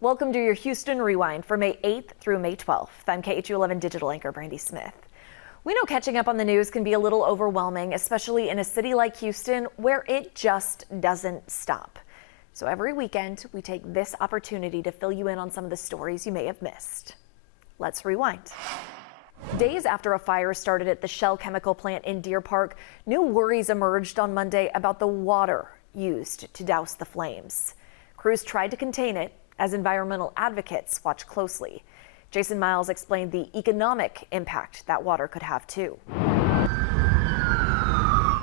Welcome to your Houston Rewind for May 8th through May 12th. I'm KHOU 11 digital anchor Brandy Smith. We know catching up on the news can be a little overwhelming, especially in a city like Houston where it just doesn't stop. So every weekend we take this opportunity to fill you in on some of the stories you may have missed. Let's rewind. Days after a fire started at the Shell chemical plant in Deer Park, new worries emerged on Monday about the water used to douse the flames. Crews tried to contain it as environmental advocates watch closely. Jason Miles explained the economic impact that water could have too.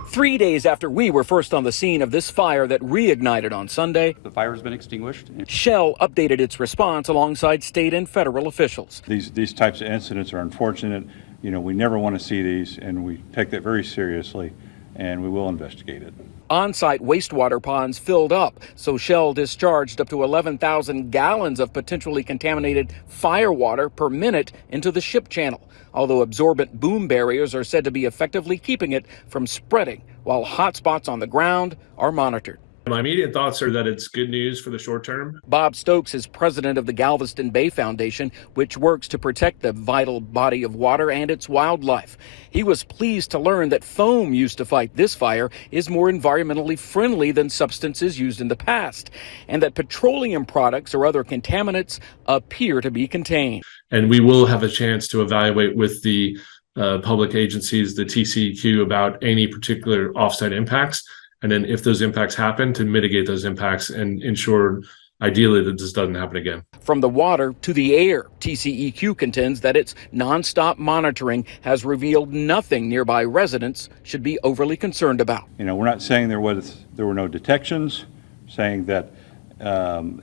3 days after we were first on the scene of this fire that reignited on Sunday, the fire has been extinguished. Shell updated its response alongside state and federal officials. These types of incidents are unfortunate. You know, we never want to see these, and we take that very seriously, and we will investigate it. On-site wastewater ponds filled up, so Shell discharged up to 11,000 gallons of potentially contaminated fire water per minute into the ship channel, although absorbent boom barriers are said to be effectively keeping it from spreading, while hotspots on the ground are monitored. My immediate thoughts are that it's good news for the short term. Bob Stokes is president of the Galveston Bay Foundation, which works to protect the vital body of water and its wildlife. He was pleased to learn that foam used to fight this fire is more environmentally friendly than substances used in the past, and that petroleum products or other contaminants appear to be contained. And we will have a chance to evaluate with the public agencies, the KHOU, about any particular offsite impacts. And then if those impacts happen, to mitigate those impacts and ensure ideally that this doesn't happen again. From the water to the air, KHOU contends that its nonstop monitoring has revealed nothing nearby residents should be overly concerned about. You know, we're not saying there were no detections, saying that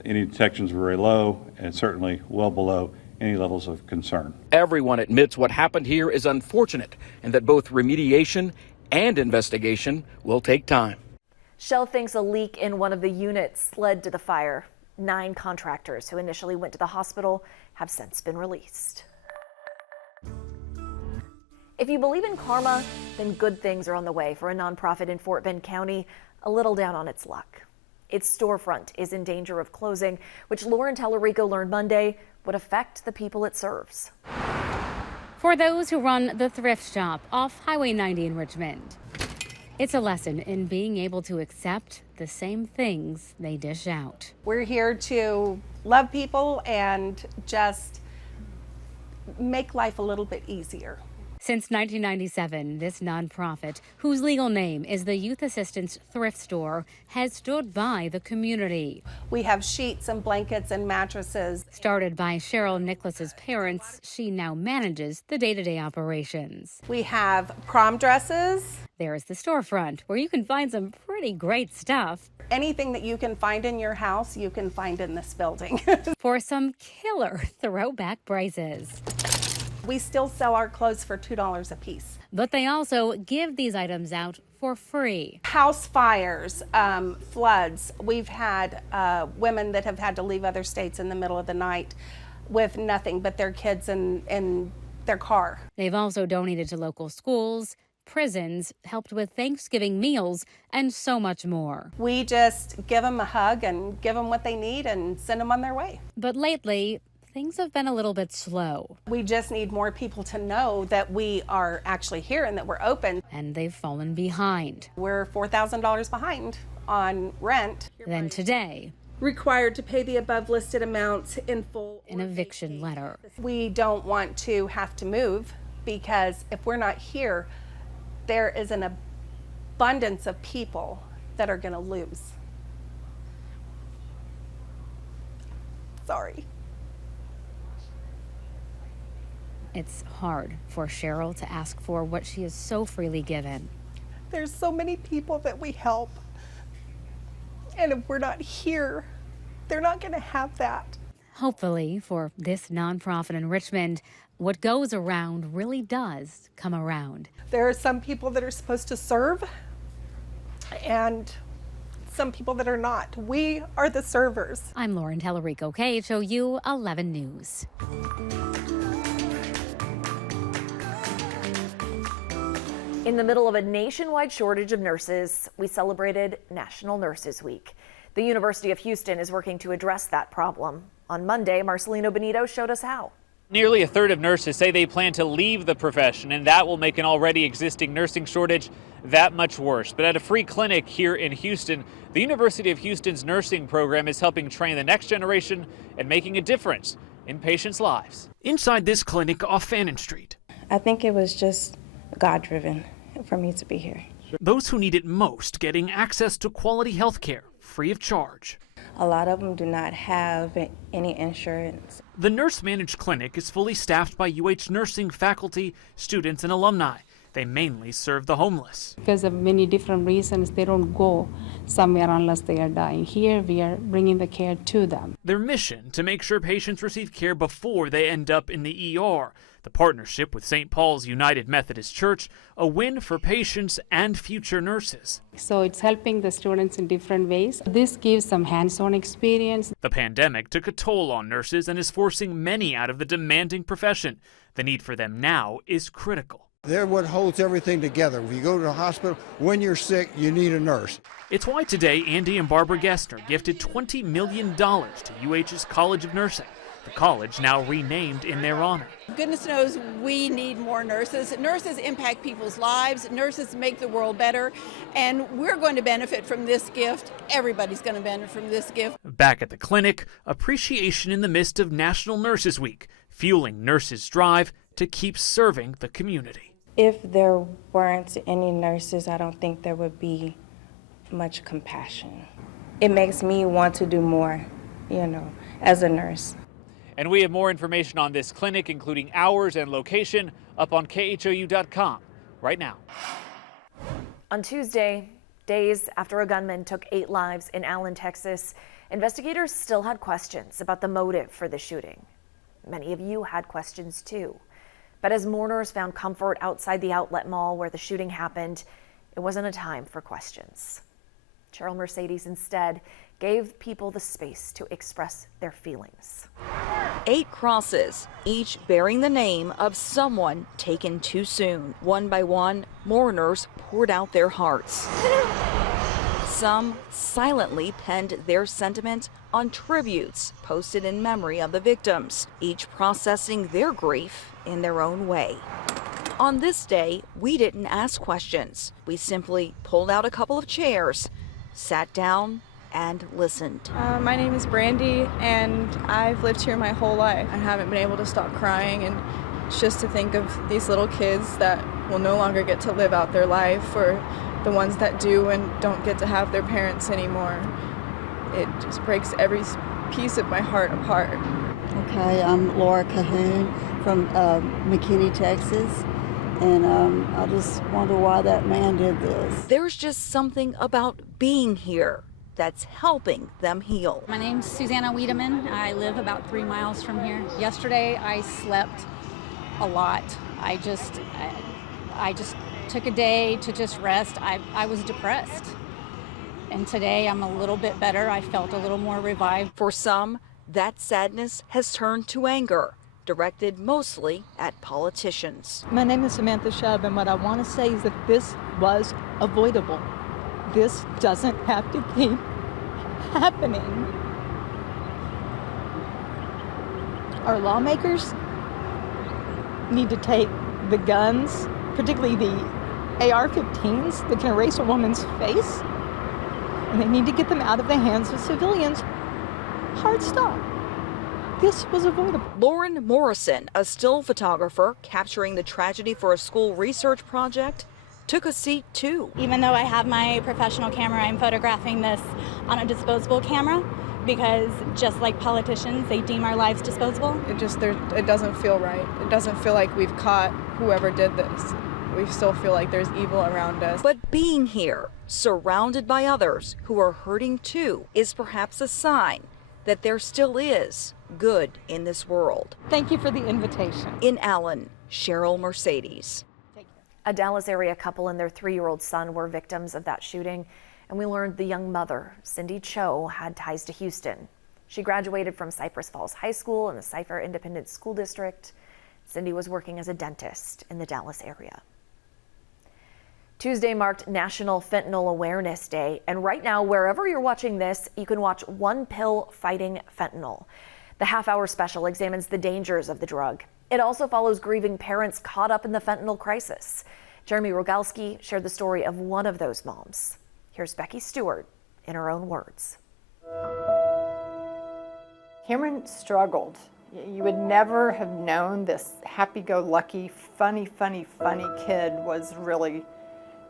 any detections were very low and certainly well below any levels of concern. Everyone admits what happened here is unfortunate and that both remediation and investigation will take time. Shell thinks a leak in one of the units led to the fire. 9 contractors who initially went to the hospital have since been released. If you believe in karma, then good things are on the way for a nonprofit in Fort Bend County, a little down on its luck. Its storefront is in danger of closing, which Lauren Tellerico learned Monday would affect the people it serves. For those who run the Thrift shop off Highway 90 in Richmond, it's a lesson in being able to accept the same things they dish out. We're here to love people and just make life a little bit easier. Since 1997, this nonprofit, whose legal name is the Youth Assistance Thrift Store, has stood by the community. We have sheets and blankets and mattresses. Started by Cheryl Nicholas's parents, she now manages the day-to-day operations. We have prom dresses. There's the storefront, where you can find some pretty great stuff. Anything that you can find in your house, you can find in this building. For some killer throwback prices. We still sell our clothes for $2 a piece. But they also give these items out for free. House fires, floods. We've had women that have had to leave other states in the middle of the night with nothing but their kids in their car. They've also donated to local schools, prisons, helped with Thanksgiving meals, and so much more. We just give them a hug and give them what they need and send them on their way. But lately, things have been a little bit slow. We just need more people to know that we are actually here and that we're open. And they've fallen behind. We're $4,000 behind on rent. Then today, required to pay the above listed amounts in full. An eviction letter. We don't want to have to move because if we're not here, there is an abundance of people that are going to lose. Sorry. It's hard for Cheryl to ask for what she is so freely given. There's so many people that we help. And if we're not here, they're not going to have that. Hopefully, for this nonprofit in Richmond, what goes around really does come around. There are some people that are supposed to serve and some people that are not. We are the servers. I'm Lauren Tellerico, KHOU 11 News. In the middle of a nationwide shortage of nurses, we celebrated National Nurses Week. The University of Houston is working to address that problem. On Monday, Marcelino Benito showed us how. Nearly a third of nurses say they plan to leave the profession, and that will make an already existing nursing shortage that much worse. But at a free clinic here in Houston, the University of Houston's nursing program is helping train the next generation and making a difference in patients' lives. Inside this clinic off Fannin Street, I think it was just God-driven for me to be here. those who need it most getting access to quality health care free of charge. A lot of them do not have any insurance. The nurse-managed clinic is fully staffed by UH nursing faculty, students, and alumni. They mainly serve the homeless. Because of many different reasons, they don't go somewhere unless they are dying. Here, we are bringing the care to them. Their mission to make sure patients receive care before they end up in the ER. The partnership with St. Paul's United Methodist Church, a win for patients and future nurses. So it's helping the students in different ways. This gives some hands-on experience. The pandemic took a toll on nurses and is forcing many out of the demanding profession. The need for them now is critical. They're what holds everything together. If you go to the hospital, when you're sick, you need a nurse. It's why today Andy and Barbara Gessner gifted $20 million to UH's College of Nursing. The college now renamed in their honor. Goodness knows we need more nurses. Nurses impact people's lives. Nurses make the world better. And we're going to benefit from this gift. Everybody's going to benefit from this gift. Back at the clinic, appreciation in the midst of National Nurses Week, fueling nurses' drive to keep serving the community. If there weren't any nurses, I don't think there would be much compassion. It makes me want to do more, as a nurse. And we have more information on this clinic, including hours and location, up on KHOU.com right now. On Tuesday, days after a gunman took 8 lives in Allen, Texas, investigators still had questions about the motive for the shooting. Many of you had questions too. But as mourners found comfort outside the outlet mall where the shooting happened, it wasn't a time for questions. Cheryl Mercedes instead gave people the space to express their feelings. 8 crosses, each bearing the name of someone taken too soon. One by one, mourners poured out their hearts. Some silently penned their sentiment on tributes posted in memory of the victims, each processing their grief in their own way. On this day, we didn't ask questions. We simply pulled out a couple of chairs, sat down, and listened. My name is Brandy, and I've lived here my whole life. I haven't been able to stop crying, and it's just to think of these little kids that will no longer get to live out their life, or the ones that do and don't get to have their parents anymore. It just breaks every piece of my heart apart. Okay, I'm Laura Cahoon from McKinney, Texas, and I just wonder why that man did this. There's just something about being here that's helping them heal. My name's Susanna Wiedemann. I live about 3 miles from here. Yesterday I slept a lot. I just took a day to just rest. I was depressed. And today I'm a little bit better. I felt a little more revived. For some, that sadness has turned to anger, directed mostly at politicians. My name is Samantha Shub, and what I want to say is that this was avoidable. This doesn't have to keep happening. Our lawmakers need to take the guns, particularly the AR-15s that can erase a woman's face, and they need to get them out of the hands of civilians. Hard stop. This was avoidable. Lauren Morrison, a still photographer capturing the tragedy for a school research project, took a seat too. Even though I have my professional camera, I'm photographing this on a disposable camera because just like politicians, they deem our lives disposable. It doesn't feel right. It doesn't feel like we've caught whoever did this. We still feel like there's evil around us. But being here, surrounded by others who are hurting too, is perhaps a sign that there still is good in this world. Thank you for the invitation. In Allen, Cheryl Mercedes. A Dallas area couple and their 3-year-old son were victims of that shooting, and we learned the young mother, Cindy KHOU, had ties to Houston. She graduated from Cypress Falls High School in the Cypher Independent School District. Cindy was working as a dentist in the Dallas area. Tuesday marked National Fentanyl Awareness Day, and right now, wherever you're watching this, you can watch One Pill Fighting Fentanyl. The half-hour special examines the dangers of the drug. It also follows grieving parents caught up in the fentanyl crisis. Jeremy Rogalski shared the story of one of those moms. Here's Becky Stewart in her own words. Cameron struggled. You would never have known this happy-go-lucky, funny kid was really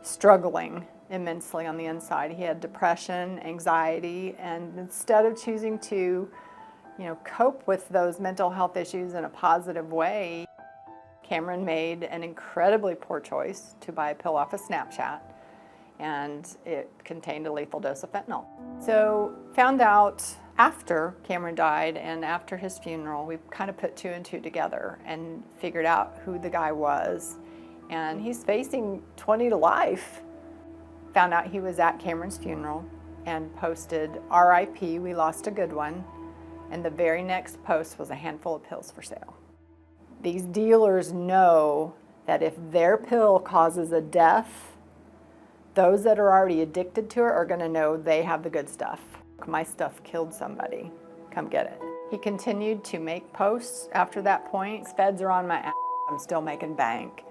struggling immensely on the inside. He had depression, anxiety, and instead of choosing to, cope with those mental health issues in a positive way, Cameron made an incredibly poor choice to buy a pill off of Snapchat, and it contained a lethal dose of fentanyl. So found out after Cameron died and after his funeral, we kind of put 2 and 2 together and figured out who the guy was. And he's facing 20 to life. Found out he was at Cameron's funeral and posted, "RIP, we lost a good one." And the very next post was a handful of pills for sale. These dealers know that if their pill causes a death, those that are already addicted to it are gonna know they have the good stuff. My stuff killed somebody, come get it. He continued to make posts after that point. Feds are on my ass, I'm still making bank.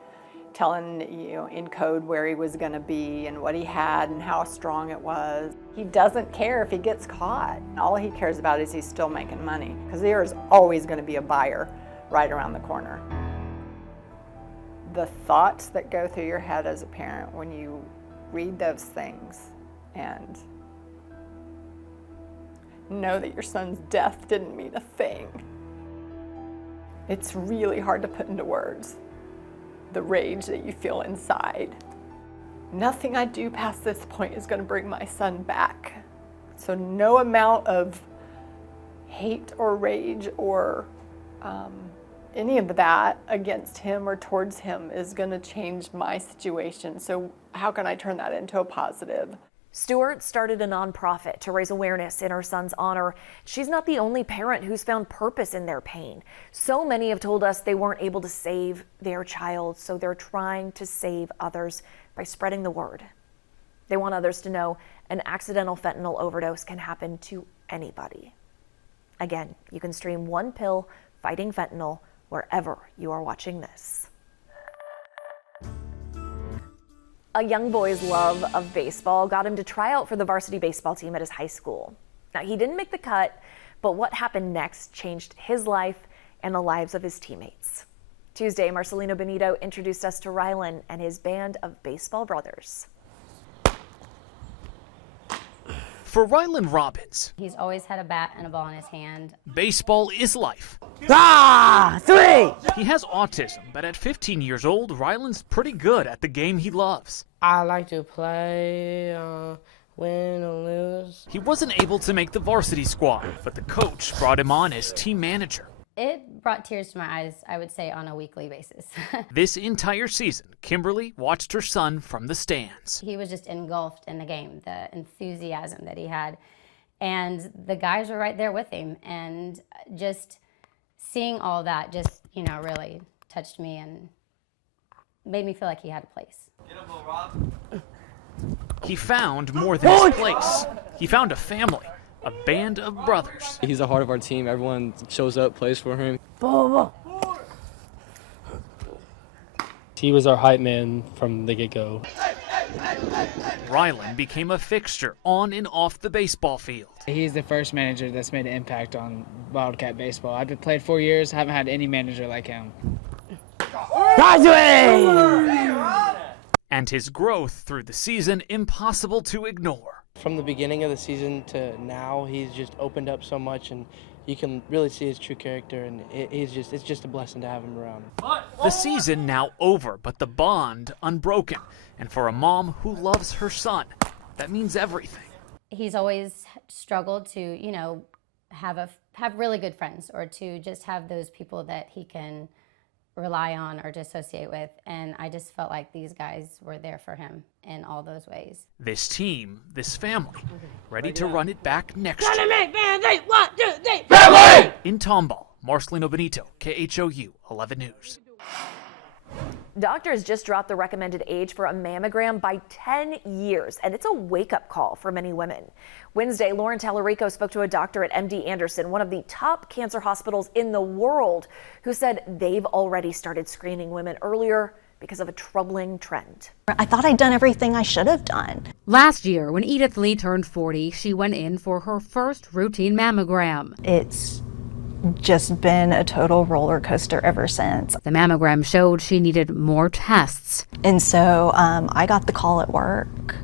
Telling, in code where he was gonna be and what he had and how strong it was. He doesn't care if he gets caught. All he cares about is he's still making money, because there is always gonna be a buyer right around the corner. The thoughts that go through your head as a parent when you read those things and know that your son's death didn't mean a thing. It's really hard to put into words, the rage that you feel inside. Nothing I do past this point is going to bring my son back. So no amount of hate or rage or any of that against him or towards him is going to change my situation. So how can I turn that into a positive? Stewart started a nonprofit to raise awareness in her son's honor. She's not the only parent who's found purpose in their pain. So many have told us they weren't able to save their child, so they're trying to save others by spreading the word. They want others to know an accidental fentanyl overdose can happen to anybody. Again, you can stream One Pill Fighting Fentanyl wherever you are watching this. A young boy's love of baseball got him to try out for the varsity baseball team at his high school. Now, he didn't make the cut, but what happened next changed his life and the lives of his teammates. Tuesday, Marcelino Benito introduced us to Rylan and his band of baseball brothers. For Rylan Roberts, He's always had a bat and a ball in his hand. baseball is life. Three! He has autism, but at 15 years old, Rylan's pretty good at the game he loves. I like to play, win or lose. He wasn't able to make the varsity squad, but the coach brought him on as team manager. It brought tears to my eyes, I would say, on a weekly basis. This entire season, Kimberly watched her son from the stands. He was just engulfed in the game, the enthusiasm that he had. And the guys were right there with him. And just seeing all that just, really touched me and made me feel like he had a place. He found more than his place. He found a family, a band of brothers. He's the heart of our team. Everyone shows up, plays for him. He was our hype man from the get-go. Rylan became a fixture on and off the baseball field. He's the first manager that's made an impact on Wildcat baseball. I've been played 4 years, haven't had any manager like him. And his growth through the season impossible to ignore. From the beginning of the season to now, he's just opened up so much, and you can really see his true character, and it's just a blessing to have him around. The season now over, but the bond unbroken. And for a mom who loves her son, that means everything. He's always struggled to, have really good friends, or to just have those people that he can rely on or to associate with. And I just felt like these guys were there for him in all those ways. This team, this family, ready to run it back next year. 1, 2, 3, In Tomball, Marcelino Benito, KHOU 11 News. Doctors just dropped the recommended age for a mammogram by 10 years, and it's a wake-up call for many women. Wednesday, Lauren Tallarico spoke to a doctor at MD Anderson, one of the top cancer hospitals in the world, who said they've already started screening women earlier because of a troubling trend. I thought I'd done everything I should have done. Last year, when Edith Lee turned 40, she went in for her first routine mammogram. It's just been a total roller coaster ever since. The mammogram showed she needed more tests. And so I got the call at work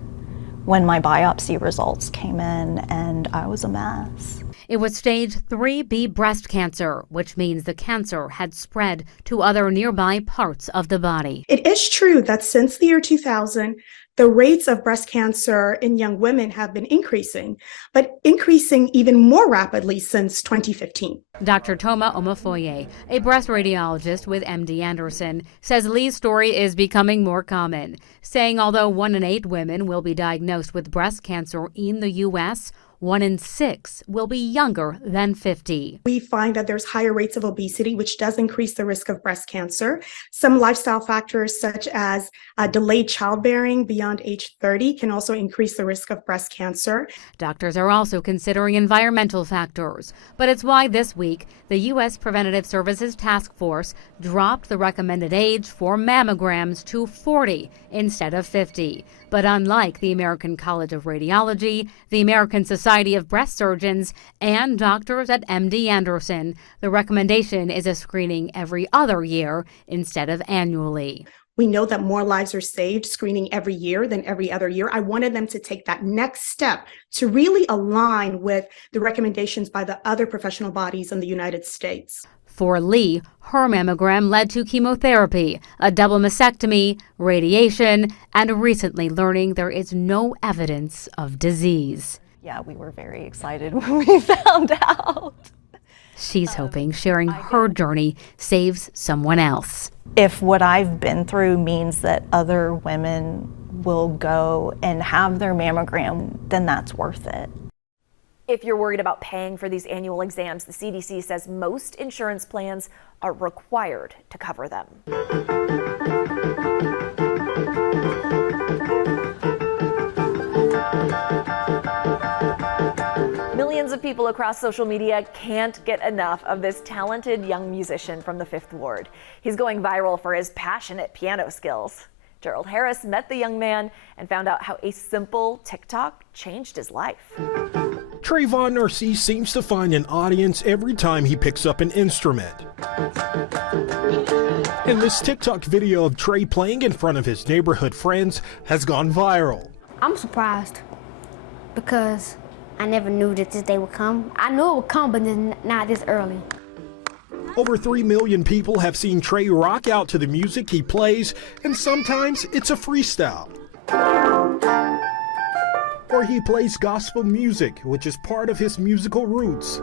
when my biopsy results came in, and I was a mess. It was stage 3B breast cancer, which means the cancer had spread to other nearby parts of the body. It is true that since the year 2000, the rates of breast cancer in young women have been increasing, but increasing even more rapidly since 2015. Dr. Toma Omofoye, a breast radiologist with MD Anderson, says Lee's story is becoming more common, saying although 1 in 8 women will be diagnosed with breast cancer in the U.S., 1 in 6 will be younger than 50. We find that there's higher rates of obesity, which does increase the risk of breast cancer. Some lifestyle factors such as delayed childbearing beyond age 30 can also increase the risk of breast cancer. Doctors are also considering environmental factors, but it's why this week the U.S. Preventative Services Task Force dropped the recommended age for mammograms to 40 instead of 50. But unlike the American College of Radiology, the American Society of Breast Surgeons, and doctors at MD Anderson, the recommendation is a screening every other year instead of annually. We know that more lives are saved screening every year than every other year. I wanted them to take that next step to really align with the recommendations by the other professional bodies in the United States. For Lee, her mammogram led to chemotherapy, a double mastectomy, radiation, and recently learning there is no evidence of disease. Yeah, we were very excited when we found out. She's hoping sharing her journey saves someone else. If what I've been through means that other women will go and have their mammogram, then that's worth it. If you're worried about paying for these annual exams, the CDC says most insurance plans are required to cover them. Millions of people across social media can't get enough of this talented young musician from the Fifth Ward. He's going viral for his passionate piano skills. Gerald Harris met the young man and found out how a simple TikTok changed his life. Trey Nursey seems to find an audience every time he picks up an instrument. And this TikTok video of Trey playing in front of his neighborhood friends has gone viral. I'm surprised because I never knew that this day would come. I knew it would come, but not this early. Over 3 million people have seen Trey rock out to the music he plays, and sometimes it's a freestyle. Or he plays gospel music, which is part of his musical roots.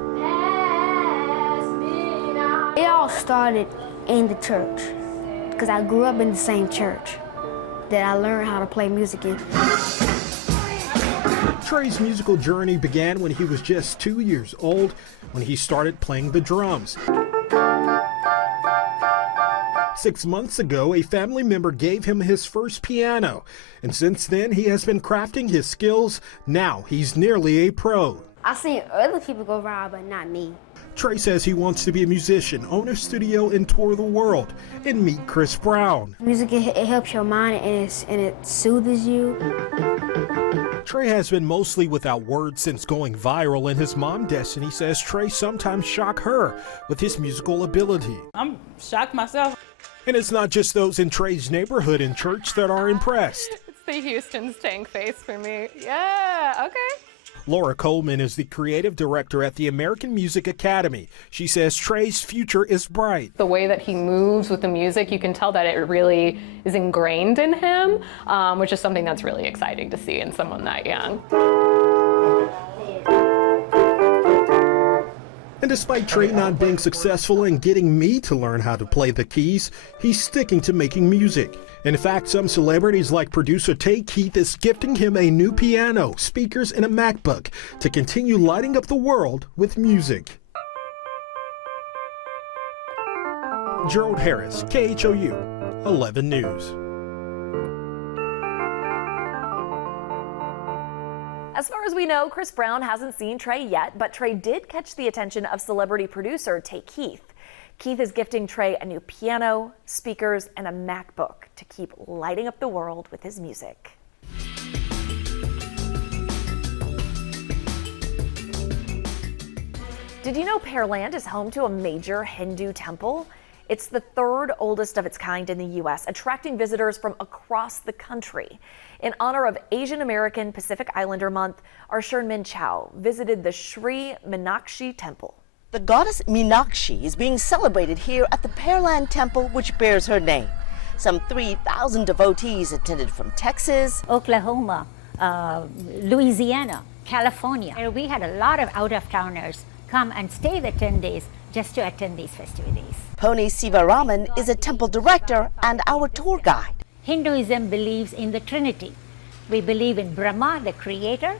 It all started in the church because I grew up in the same church that I learned how to play music in. Trey's musical journey began when he was just 2 years old, when he started playing the drums. 6 months ago, a family member gave him his first piano, and since then he has been crafting his skills. Now he's nearly a pro. I've seen other people go viral, but not me. Trey says he wants to be a musician, own a studio, and tour the world, and meet Chris Brown. Music, it helps your mind and it soothes you. Trey has been mostly without words since going viral, and his mom, Destiny, says Trey sometimes shock her with his musical ability. I'm shocked myself. And it's not just those in Trey's neighborhood and church that are impressed. It's the Houston's tank face for me. Yeah, okay. Laura Coleman is the creative director at the American Music Academy. She says Trey's future is bright. The way that he moves with the music, you can tell that it really is ingrained in him, which is something that's really exciting to see in someone that young. And despite Trey not being successful in getting me to learn how to play the keys, he's sticking to making music. In fact, some celebrities like producer Tay Keith is gifting him a new piano, speakers, and a MacBook to continue lighting up the world with music. Gerald Harris, KHOU, 11 News. As far as we know, Chris Brown hasn't seen Trey yet, but Trey did catch the attention of celebrity producer Keith. Keith is gifting Trey a new piano, speakers, and a MacBook to keep lighting up the world with his music. Did you know Pearland is home to a major Hindu temple? It's the third oldest of its kind in the U.S., attracting visitors from across the country. In honor of Asian American Pacific Islander Month, our Sherman Chow visited the Sri Meenakshi Temple. The goddess Meenakshi is being celebrated here at the Pearland Temple, which bears her name. Some 3,000 devotees attended from Texas, Oklahoma, Louisiana, California. And we had a lot of out-of-towners come and stay the 10 days just to attend these festivities. Pony Sivaraman is a temple director and our tour guide. Hinduism believes in the Trinity. We believe in Brahma, the creator,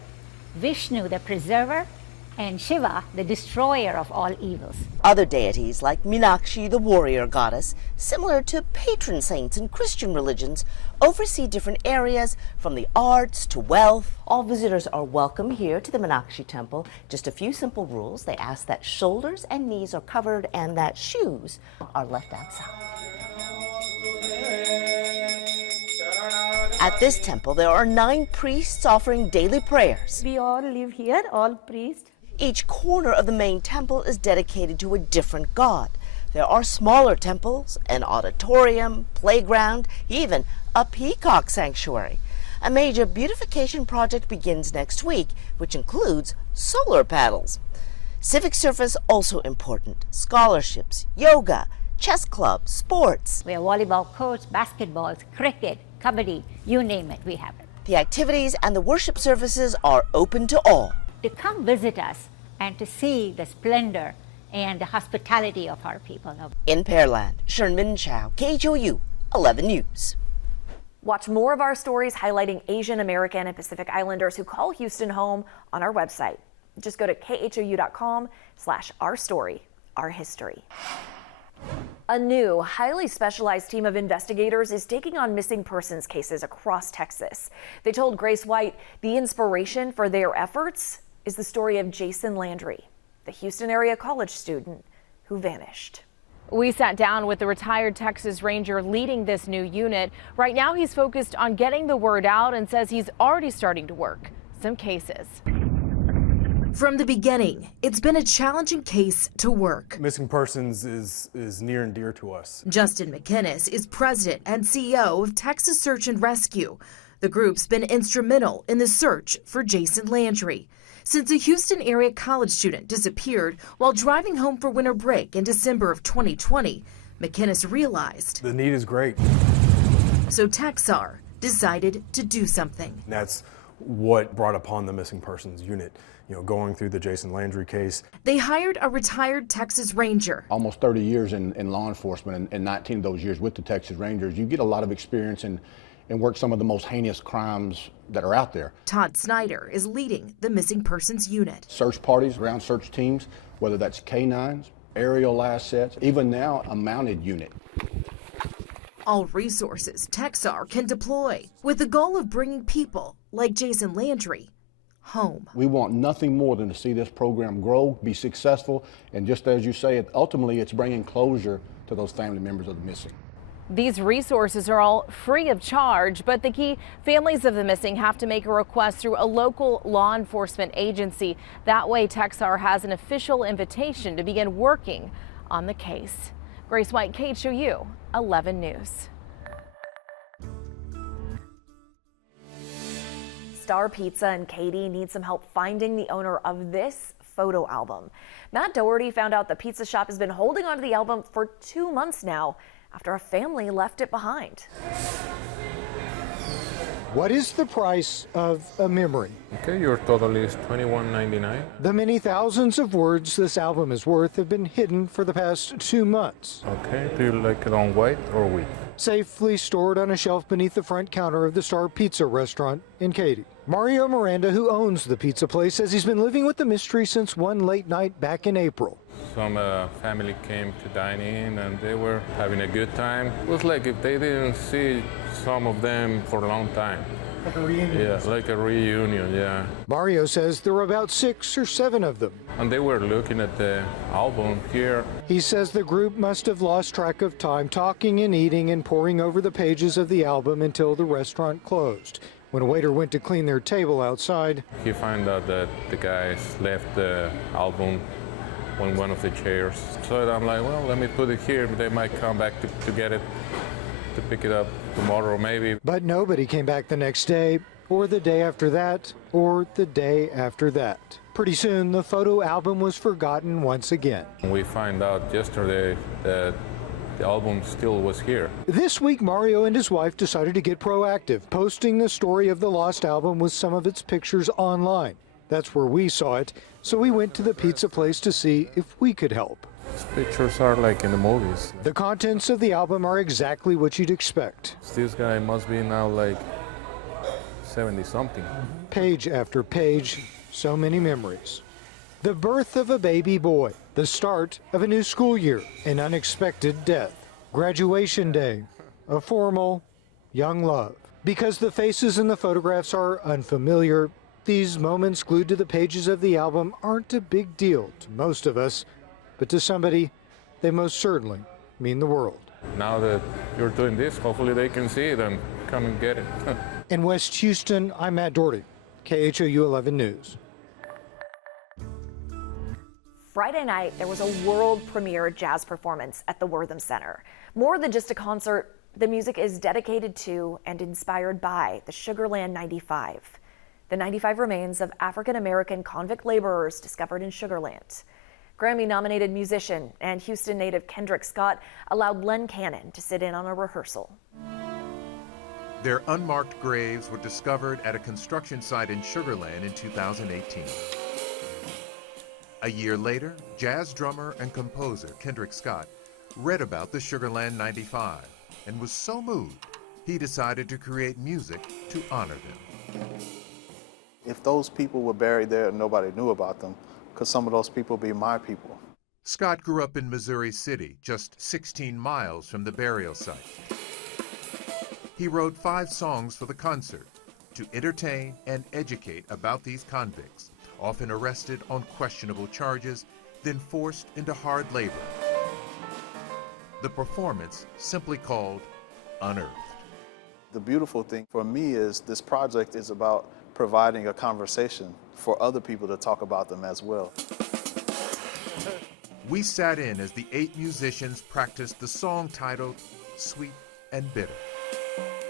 Vishnu, the preserver, and Shiva, the destroyer of all evils. Other deities like Meenakshi, the warrior goddess, similar to patron saints in Christian religions, oversee different areas from the arts to wealth. All visitors are welcome here to the Meenakshi Temple. Just a few simple rules. They ask that shoulders and knees are covered and that shoes are left outside. At this temple, there are 9 priests offering daily prayers. We all live here, all priests. Each corner of the main temple is dedicated to a different god. There are smaller temples, an auditorium, playground, even a peacock sanctuary. A major beautification project begins next week, which includes solar panels. Civic service also important. Scholarships, yoga, chess clubs, sports. We have volleyball courts, basketballs, cricket, kabaddi, you name it, we have it. The activities and the worship services are open to all. To come visit us and to see the splendor and the hospitality of our people. In Pearland, Sherman Chow, KHOU 11 News. Watch more of our stories highlighting Asian American and Pacific Islanders who call Houston home on our website. Just go to khou.com/ourstory, A new, highly specialized team of investigators is taking on missing persons cases across Texas. They told Grace White the inspiration for their efforts is the story of Jason Landry, the Houston area college student who vanished. We sat down with the retired Texas Ranger leading this new unit. Right now, he's focused on getting the word out and says he's already starting to work some cases. From the beginning, it's been a challenging case to work. Missing persons is near and dear to us. Justin McInnes is president and CEO of Texas Search and Rescue. The group's been instrumental in the search for Jason Landry. Since a Houston area college student disappeared while driving home for winter break in December of 2020, McInnes realized the need is great. So Texar decided to do something. That's what brought upon the missing persons unit. Going through the Jason Landry case. They hired a retired Texas Ranger. Almost 30 years in law enforcement and 19 of those years with the Texas Rangers. You get a lot of experience and work some of the most heinous crimes that are out there. Todd Snyder is leading the missing persons unit. Search parties, ground search teams, whether that's canines, aerial assets, even now a mounted unit. All resources Texar can deploy with the goal of bringing people like Jason Landry home. We want nothing more than to see this program grow, be successful, and just as you say, ultimately it's bringing closure to those family members of the missing. These resources are all free of charge, but the key, families of the missing have to make a request through a local law enforcement agency. That way, Texar has an official invitation to begin working on the case. Grace White, KHOU 11 News. Star Pizza and Katie need some help finding the owner of this photo album. Matt Doherty found out the pizza shop has been holding onto the album for 2 months now after a family left it behind. What is the price of a memory? Okay, your total is $21.99. The many thousands of words this album is worth have been hidden for the past 2 months. Okay, do you like it on white or wheat? Safely stored on a shelf beneath the front counter of the Star Pizza restaurant in Katy. Mario Miranda, who owns the pizza place, says he's been living with the mystery since one late night back in April. Some family came to dine in and they were having a good time. It was like if they didn't see some of them for a long time. Like a reunion? Yeah, like a reunion, yeah. Mario says there were about 6 or 7 of them. And they were looking at the album here. He says the group must have lost track of time, talking and eating and poring over the pages of the album until the restaurant closed. When a waiter went to clean their table outside, He found out that the guys left the album on one of the chairs. So I'm like, well, let me put it here. They might come back to get it, to pick it up tomorrow maybe. but nobody came back the next day, or the day after that, or the day after that. Pretty soon, the photo album was forgotten once again. We find out yesterday that the album still was here. This week, Mario and his wife decided to get proactive, posting the story of the lost album with some of its pictures online. That's where we saw it, so we went to the pizza place to see if we could help. These pictures are like in the movies. The contents of the album are exactly what you'd expect. This guy must be now like 70-something. Page after page, so many memories. The birth of a baby boy, the start of a new school year, an unexpected death, graduation day, a formal young love. Because the faces in the photographs are unfamiliar, these moments glued to the pages of the album aren't a big deal to most of us, but to somebody, they most certainly mean the world. Now that you're doing this, hopefully they can see it and come and get it. In West Houston, I'm Matt Doherty, KHOU 11 News. Friday night, there was a world premiere jazz performance at the Wortham Center. More than just a concert, the music is dedicated to and inspired by the Sugarland 95. The 95 remains of African-American convict laborers discovered in Sugarland. Grammy-nominated musician and Houston native Kendrick Scott allowed Len Cannon to sit in on a rehearsal. Their unmarked graves were discovered at a construction site in Sugarland in 2018. A year later, jazz drummer and composer Kendrick Scott read about the Sugarland 95 and was so moved, he decided to create music to honor them. If those people were buried there and nobody knew about them, could some of those people be my people? Scott grew up in Missouri City, just 16 miles from the burial site. He wrote 5 songs for the concert to entertain and educate about these convicts, often arrested on questionable charges, then forced into hard labor. The performance simply called Unearthed. The beautiful thing for me is this project is about providing a conversation for other people to talk about them as well. We sat in as the 8 musicians practiced the song titled Sweet and Bitter.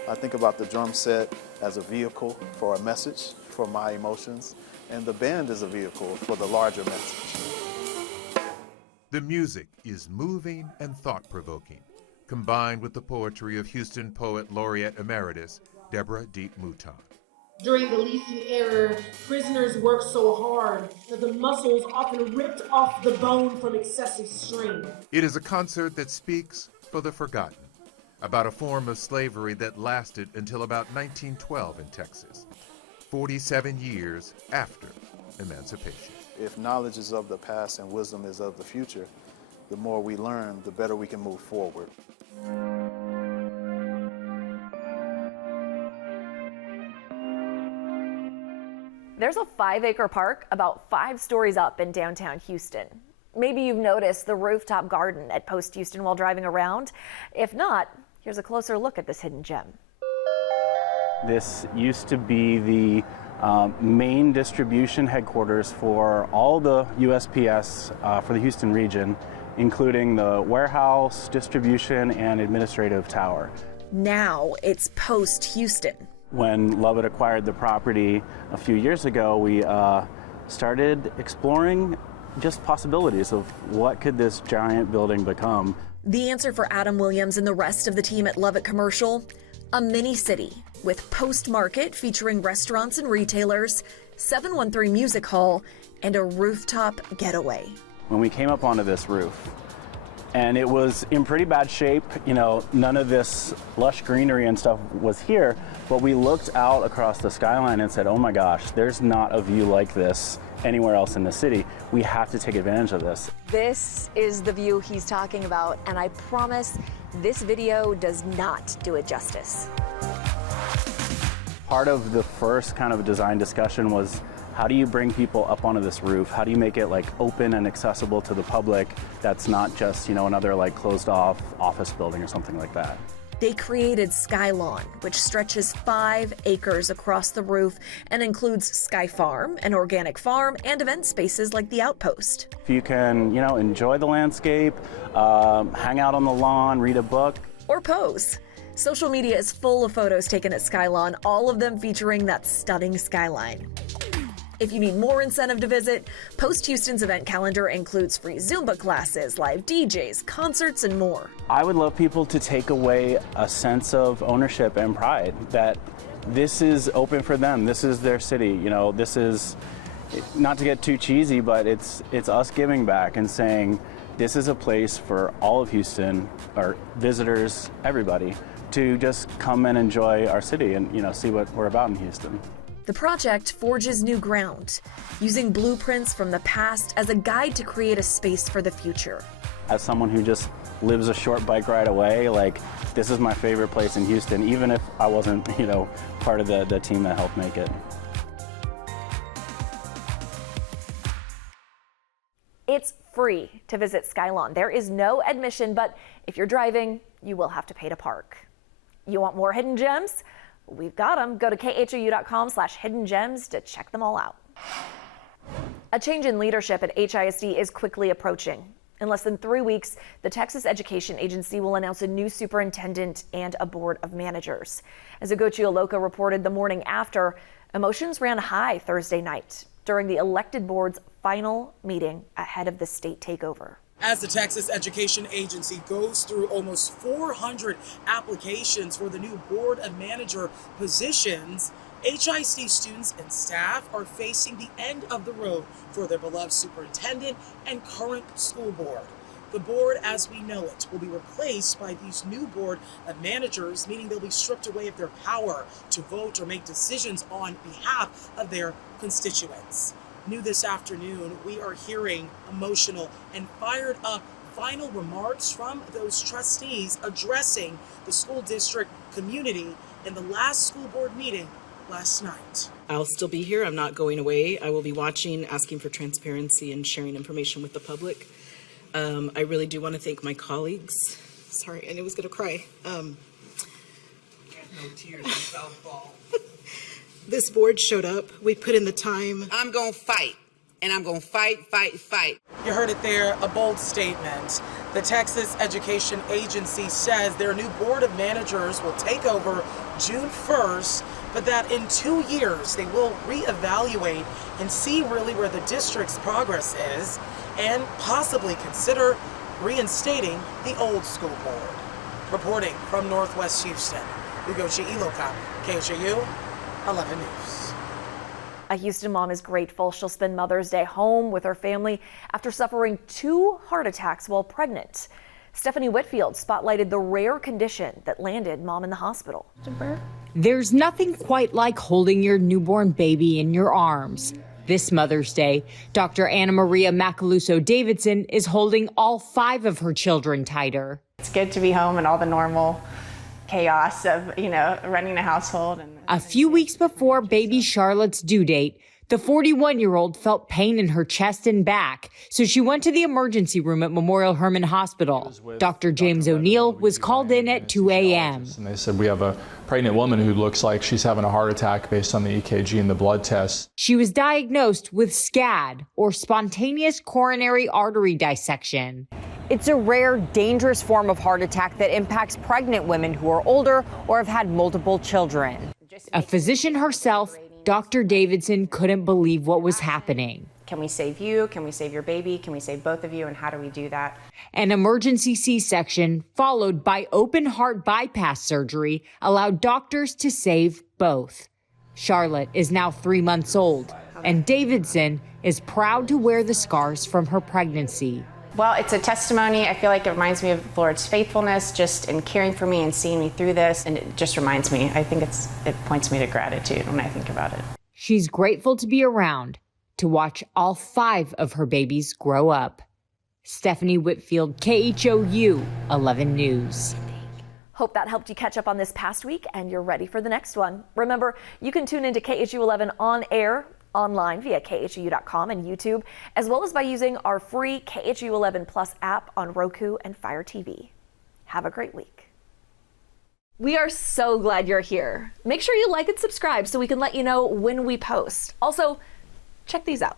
I think about the drum set as a vehicle for a message, for my emotions, and the band is a vehicle for the larger message. The music is moving and thought-provoking, combined with the poetry of Houston Poet Laureate Emeritus Deborah Deep Mouton. During the leasing era, prisoners worked so hard that the muscles often ripped off the bone from excessive strain. It is a concert that speaks for the forgotten, about a form of slavery that lasted until about 1912 in Texas, 47 years after emancipation. If knowledge is of the past and wisdom is of the future, the more we learn, the better we can move forward. There's a 5-acre park about 5 stories up in downtown Houston. Maybe you've noticed the rooftop garden at Post Houston while driving around. If not, here's a closer look at this hidden gem. This used to be the main distribution headquarters for all the USPS for the Houston region, including the warehouse, distribution, and administrative tower. Now it's Post Houston. When Lovett acquired the property a few years ago, we started exploring just possibilities of what could this giant building become. The answer for Adam Williams and the rest of the team at Lovett Commercial? A mini city with Post Market featuring restaurants and retailers, 713 Music Hall, and a rooftop getaway. When we came up onto this roof, and it was in pretty bad shape, you know, none of this lush greenery and stuff was here, but we looked out across the skyline and said, oh my gosh, there's not a view like this anywhere else in the city. We have to take advantage of this. This is the view he's talking about, and I promise this video does not do it justice. Part of the first kind of design discussion was, how do you bring people up onto this roof? How do you make it like open and accessible to the public? That's not just, another like closed off office building or something like that. They created Sky Lawn, which stretches 5 acres across the roof and includes Sky Farm, an organic farm, and event spaces like the Outpost. If you can, enjoy the landscape, hang out on the lawn, read a book. Or pose. Social media is full of photos taken at Sky Lawn, all of them featuring that stunning skyline. If you need more incentive to visit, Post Houston's event calendar includes free Zumba classes, live DJs, concerts, and more. I would love people to take away a sense of ownership and pride that this is open for them. This is their city. This is, not to get too cheesy, but it's us giving back and saying this is a place for all of Houston, or visitors, everybody, to just come and enjoy our city and see what we're about in Houston. The project forges new ground, using blueprints from the past as a guide to create a space for the future. As someone who just lives a short bike ride away, this is my favorite place in Houston, even if I wasn't, part of the team that helped make it. It's free to visit Sky Lawn. There is no admission, but if you're driving, you will have to pay to park. You want more hidden gems? We've got them. Go to khou.com/hidden gems to check them all out. A change in leadership at HISD is quickly approaching. In less than 3 weeks, the Texas Education Agency will announce a new superintendent and a board of managers. As KHOU reported the morning after, emotions ran high Thursday night during the elected board's final meeting ahead of the state takeover. As the Texas Education Agency goes through almost 400 applications for the new board of manager positions, HISD students and staff are facing the end of the road for their beloved superintendent and current school board. The board, as we know it, will be replaced by these new board of managers, meaning they'll be stripped away of their power to vote or make decisions on behalf of their constituents. New this afternoon, we are hearing emotional and fired up final remarks from those trustees addressing the school district community in the last school board meeting last night. I'll still be here. I'm not going away. I will be watching, asking for transparency and sharing information with the public. I really do want to thank my colleagues. Sorry, I was going to cry. No tears in softball. This board showed up. We put in the time. I'm going to fight, and I'm going to fight. You heard it there, a bold statement. The Texas Education Agency says their new board of managers will take over June 1st, but that in 2 years they will reevaluate and see really where the district's progress is and possibly consider reinstating the old school board. Reporting from Northwest Houston, Meenakshi Temple, KHOU 11 News. A Houston mom is grateful she'll spend Mother's Day home with her family after suffering 2 heart attacks while pregnant. Stephanie Whitfield spotlighted the rare condition that landed mom in the hospital. There's nothing quite like holding your newborn baby in your arms. This Mother's Day, Dr. Anna Maria Macaluso Davidson is holding all 5 of her children tighter. It's good to be home and all the normal chaos of, running a household. A few weeks before baby Charlotte's due date, the 41-year-old felt pain in her chest and back, so she went to the emergency room at Memorial Hermann Hospital. Dr. James O'Neill was called in at 2 a.m. And they said, we have a pregnant woman who looks like she's having a heart attack based on the EKG and the blood tests. She was diagnosed with SCAD, or spontaneous coronary artery dissection. It's a rare, dangerous form of heart attack that impacts pregnant women who are older or have had multiple children. A physician herself, Dr. Davidson couldn't believe what was happening. Can we save you? Can we save your baby? Can we save both of you? And how do we do that? An emergency C-section followed by open heart bypass surgery allowed doctors to save both. Charlotte is now 3 months old, and Davidson is proud to wear the scars from her pregnancy. Well, it's a testimony. I feel like it reminds me of the Lord's faithfulness just in caring for me and seeing me through this. And it just reminds me, I think it points me to gratitude when I think about it. She's grateful to be around to watch all 5 of her babies grow up. Stephanie Whitfield, KHOU 11 News. Hope that helped you catch up on this past week and you're ready for the next one. Remember, you can tune into KHOU 11 on air, online via KHOU.com and YouTube, as well as by using our free KHOU 11 Plus app on Roku and Fire TV. Have a great week. We are so glad you're here. Make sure you like and subscribe so we can let you know when we post. Also, check these out.